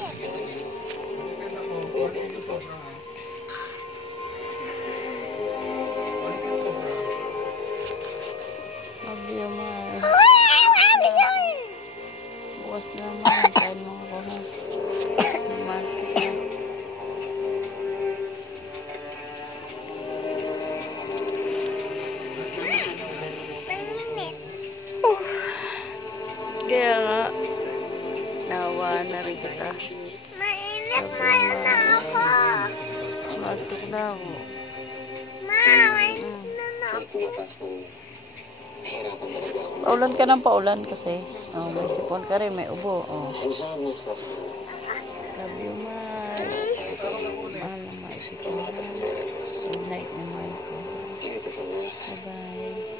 Love you, man. Bukas naman. Kain mo ako, ha? Naman. Kaya nga, nawa na rin kita. Mainit na ako. Matuk na ako. Ma, mainit na ako. Paulan ka ng paulan kasi. Oh, may sipon ka rin, may ubo. Oh. Love you, man. Mahal na mahal kita. Good night naman ko. Bye-bye.